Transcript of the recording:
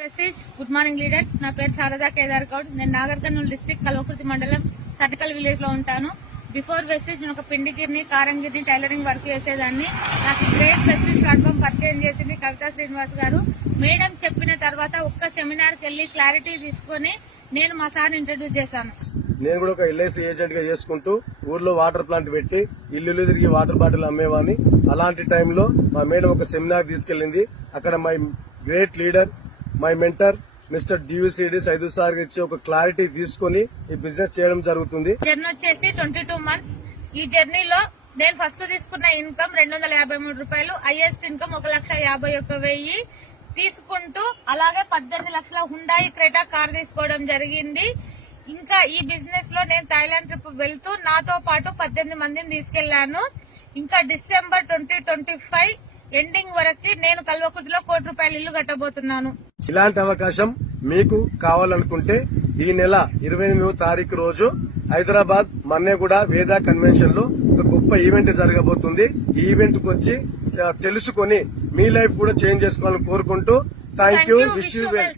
Prestige good morning leaders. నా పేరు శారదా కేదార్ గౌడ్. నేను నాగర్ కర్నూలు డిస్ట్రిక్ట్ కల్వకుర్తి మండలం సర్టికల్ విలేజ్ లో ఉంటాను. బిఫోర్ వెస్టేజ్ నేను ఒక పిండిగిరిని కారంగిరిని టైలరింగ్ వర్క్ చేసేదాన్ని. నాకు గ్రేట్ వెస్టేజ్ ప్లాట్ఫామ్ పరిచయం చేసింది కవితా శ్రీనివాస్ గారు. మేడం చెప్పిన తర్వాత ఒక్క సెమినార్ కి వెళ్లి క్లారిటీ తీసుకుని నేను మా సార్ ఇంట్రడ్యూస్ చేశాను. నేను కూడా ఒక ఎల్ఐసి ఏజెంట్ గా చేసుకుంటూ ఊర్లో వాటర్ ప్లాంట్ పెట్టి ఇల్లు తిరిగి వాటర్ బాటిల్ అమ్మేవాడిని. అలాంటి టైంలో మా మేడం ఒక సెమినార్ తీసుకెళ్లింది. అక్కడ my great leader my mentor mister డివిసిడి సైదు సార్ ఇచ్చి ఒక క్లారిటీ తీసుకుని ఈ బిజినెస్ చేయడం జరుగుతుంది. జర్నీ వచ్చేసి 22 మంత్స్. ఈ జర్నీలో నేను ఫస్ట్ తీసుకున్న ఇన్కమ్ 253 రూపాయలు, హైయెస్ట్ ఇన్కమ్ 1,51,000 తీసుకుంటూ అలాగే 18 లక్షల హుండాయి క్రెటా కార్ తీసుకోవడం జరిగింది. ఇంకా ఈ బిజినెస్ లో నేను థాయిలాండ్ ట్రిప్ వెళ్తూ నాతో పాటు 18 మందిని తీసుకెళ్లాను. ఇంకా డిసెంబర్ 2025 ఎండింగ్ వరకు నేను కల్వకుర్తిలో ₹1,00,00,000 ఇల్లు కట్టబోతున్నాను. ఇలాంటి అవకాశం మీకు కావాలనుకుంటే ఈ నెల 28వ తారీఖు రోజు హైదరాబాద్ మన్నేగూడ వేద కన్వెన్షన్ లో ఒక గొప్ప ఈవెంట్ జరగబోతుంది. ఈ ఈవెంట్ కు వచ్చి తెలుసుకొని మీ లైఫ్ కూడా చేంజ్ చేసుకోవాలని కోరుకుంటూ thank you. Wish you well.